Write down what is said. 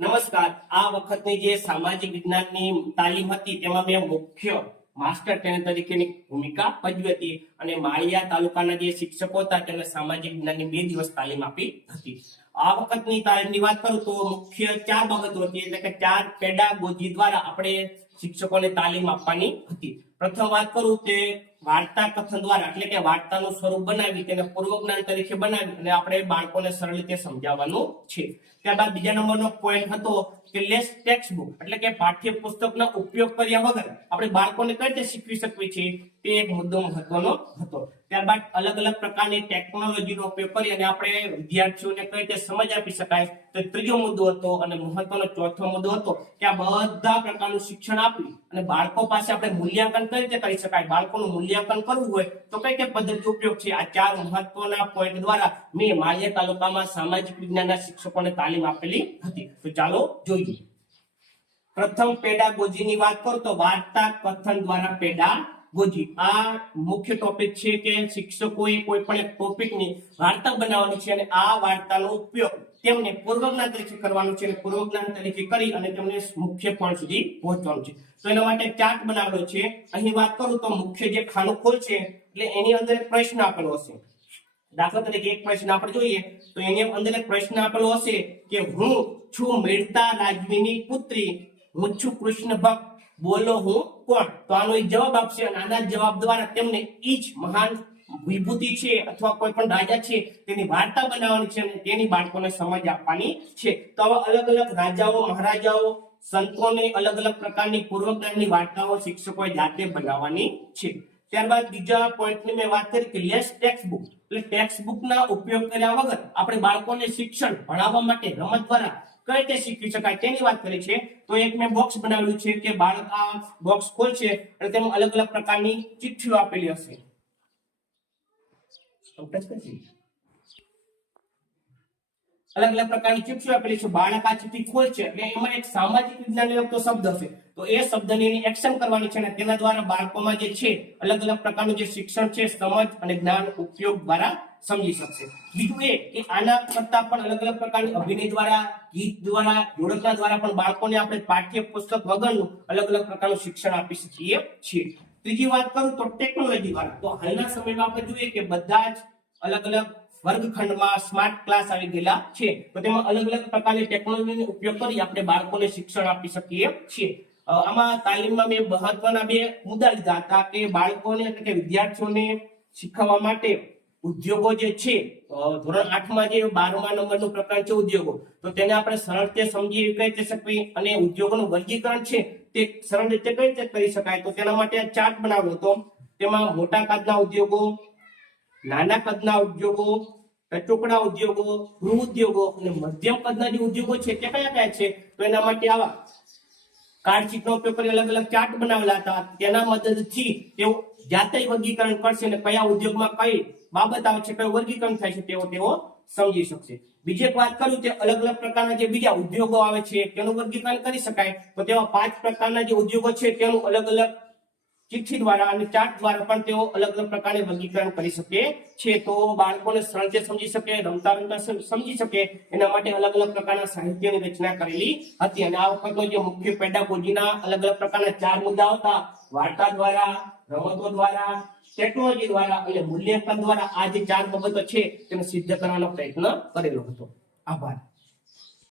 નમસ્કાર. આ વખતની જે સામાજિક વિજ્ઞાનની તાલીમ હતી તેમાં મેં મુખ્ય માસ્ટર ટ્રેનર તરીકેની ભૂમિકા ભજવી હતી અને માળિયા તાલુકાના જે શિક્ષકો હતા તેમને સામાજિક વિજ્ઞાનની 2 દિવસ તાલીમ આપી હતી. આ વખતની તાલીમની વાત કરું તો મુખ્ય 4 બાબતો હતી, એટલે કે 4 પેડાગોજી દ્વારા આપણે શિક્ષકોને તાલીમ આપવાની હતી. પ્રથમ વાત કરું તે વાર્તા કથન દ્વારા, એટલે કે વાર્તાનું સ્વરૂપ બનાવી તેને પૂર્વજ્ઞાન તરીકે બનાવી અને આપણે બાળકોને સરળ રીતે સમજાવવાનું છે. ત્યારબાદ બીજા નંબરનો પોઈન્ટ હતો કે લેસ ટેક્સ્ટ બુક, એટલે કે પાઠ્યપુસ્તકનો ઉપયોગ કર્યા વગર આપણે બાળકોને કઈ રીતે શીખવી શકીએ છીએ તે એક મુદ્દો મહત્વનો હતો. ત્યારબાદ અલગ અલગ પ્રકારની ટેકનોલોજીનો ઉપયોગ કરી અને આપણે વિદ્યાર્થીઓને કઈ રીતે સમજ આપી શકાય તો ત્રીજો મુદ્દો હતો. અને મહત્વનો ચોથો મુદ્દો હતો કે આ બધા પ્રકારનું શિક્ષણ આપી અને બાળકો પાસે આપણે મૂલ્યાંકન કઈ રીતે કરી શકાય, બાળકોનું મૂલ્યાંકન કરવું હોય તો કઈ કઈ પદ્ધતિ ઉપયોગ છે. આ 4 મહત્વના પોઈન્ટ દ્વારા મેં માળિયા તાલુકામાં સામાજિક વિજ્ઞાનના શિક્ષકોને તાલીમ આપેલી હતી. તો ચાલો જોઈએ. પ્રથમ પેડાગોજીની વાત કરું તો વાર્તા કથન દ્વારા પેડાગોજી. આ મુખ્ય ટોપિક છે કે શિક્ષકોએ કોઈ પણ એક ટોપિકની વાર્તા બનાવવાની છે અને આ વાર્તાનો ઉપયોગ તેમને પૂર્વજ્ઞાન તરીકે કરવાનું છે અને પૂર્વજ્ઞાન તરીકે કરી અને તેમને મુખ્ય પોઈન્ટ સુધી પહોંચવાનું છે. તો એના માટે ચાર્ટ બનાવેલો છે. અહીં વાત કરું તો મુખ્ય જે ખાનું ખોલ છે એટલે એની અંદર એક પ્રશ્ન આપેલો હશે. દાખલા તરીકે એક પ્રશ્ન આપણે જોઈએ તો એની અંદર એક પ્રશ્ન આપેલો હશે કે હું છું મેળતા રાજવીની પુત્રી, હું છું કૃષ્ણ ભક્ત, બોલો હું કોણ? તો આનો એક જવાબ આપશે અને આના જવાબ દ્વારા તેમને ઈ જ મહાન વિભૂતિ છે અથવા કોઈ પણ રાજા છે તેની વાર્તા બનાવવાની છે અને તેની બાળકોને સમજ આપવાની છે. તો આવા અલગ અલગ રાજાઓ, મહારાજાઓ, સંતોને અલગ અલગ પ્રકારની પૂર્વજ્ઞાનની વાર્તાઓ શિક્ષકોએ જાતે બનાવવાની છે. ત્યારબાદ બીજા પોઈન્ટની મેં વાત કરી કે લેસ ટેક્સ્ટ બુક, એટલે ટેક્સ્ટ બુકના ઉપયોગ કર્યા વગર આપણે બાળકોને શિક્ષણ ભણાવવા માટે રમત દ્વારા કઈ રીતે શીખવી શકાય તેની વાત કરી છે. તો એક મેં બોક્સ બનાવ્યું છે કે બાળક આ બોક્સ ખોલશે અને તેમાં અલગ અલગ પ્રકારની ચિઠ્ઠીઓ આપેલી હશે. અલગ અલગ પ્રકારની ચિઠ્ઠીઓ આપેલી છે. બાળક આ ચિઠ્ઠી ખોલશે એટલે એમાં એક સામાજિક વિજ્ઞાનને લગતો શબ્દ હશે. તો એ શબ્દની એની એક્શન કરવાની છે અને તેના દ્વારા બાળકોમાં જે છે અલગ અલગ પ્રકારનું જે શિક્ષણ છે સમજ અને જ્ઞાન ઉપયોગ દ્વારા સમજી શકશે. બીજું એ કે આના કરતા પણ અલગ અલગ પ્રકારની અભિનય દ્વારા, ગીત દ્વારા, જોડકણા દ્વારા પણ બાળકોને આપણે પાઠ્યપુસ્તક વગરનું અલગ અલગ પ્રકારનું શિક્ષણ આપી શકીએ છીએ. ત્રીજી વાત કરું તો ટેકનોલોજી દ્વારા. તો હાલના સમયમાં આપણે જોઈએ કે બધા જ અલગ અલગ વર્ગખંડમાં સ્માર્ટ ક્લાસ આવી ગયેલા છે. તો તેમાં અલગ અલગ પ્રકારની ટેકનોલોજીનો ઉપયોગ કરી આપણે બાળકોને શિક્ષણ આપી શકીએ છીએ. આમાં તાલીમમાં મેં મહત્વના 2 મુદ્દા લીધા હતા કે બાળકોને એટલે કે વિદ્યાર્થીઓને શીખવવા માટે ઉદ્યોગો જે છે, ધોરણ 8માં જે 12મા નંબરનું પ્રકાર છે ઉદ્યોગો, તો તેને આપણે સરળ રીતે સમજી કઈ રીતે શકીએ અને ઉદ્યોગોનું વર્ગીકરણ છે તે સરળ રીતે કઈ રીતે કરી શકાય. તો તેના માટે આ ચાર્ટ બનાવ્યો હતો. તેમાં મોટા કદના ઉદ્યોગો, નાના કદના ઉદ્યોગો, ટચુકડા ઉદ્યોગો, ગૃહ ઉદ્યોગો અને મધ્યમ કદના જે ઉદ્યોગો છે તે કયા કયા છે. તો એના માટે આવા કાર્ડશીટનો ઉપયોગ કરી અલગ અલગ ચાર્ટ બનાવેલા હતા. તેના મદદથી તેઓ જાતે વર્ગીકરણ કરશે અને કયા ઉદ્યોગમાં કઈ બાબત આવે છે, કયું વર્ગીકરણ થાય છે તેઓ સમજી શકશે. બીજી એક વાત કરું તે અલગ અલગ પ્રકારના જે બીજા ઉદ્યોગો આવે છે તેનું વર્ગીકરણ કરી શકાય. તો તેવા 5 પ્રકારના જે ઉદ્યોગો છે તેનું અલગ અલગ ચિઠ્ઠી દ્વારા અને ચાર્ટ દ્વારા પણ તેઓ અલગ અલગ પ્રકારે વર્ગીકરણ કરી શકે છે. તો બાળકોને સરળ રીતે સમજી શકે, રમતા રમતા સમજી શકે એના માટે અલગ અલગ પ્રકારના સાહિત્યની રચના કરેલી હતી. અને આ વખતનો જે મુખ્ય પેડાગોજીના અલગ અલગ પ્રકારના 4 મુદ્દાઓ હતા, વાર્તા દ્વારા, રમતો દ્વારા, ટેકનોલોજી દ્વારા અને મૂલ્યાંકન દ્વારા આ જે 4 બાબતો છે તેને સિદ્ધ કરવાનો પ્રયત્ન કરેલો હતો. આભાર.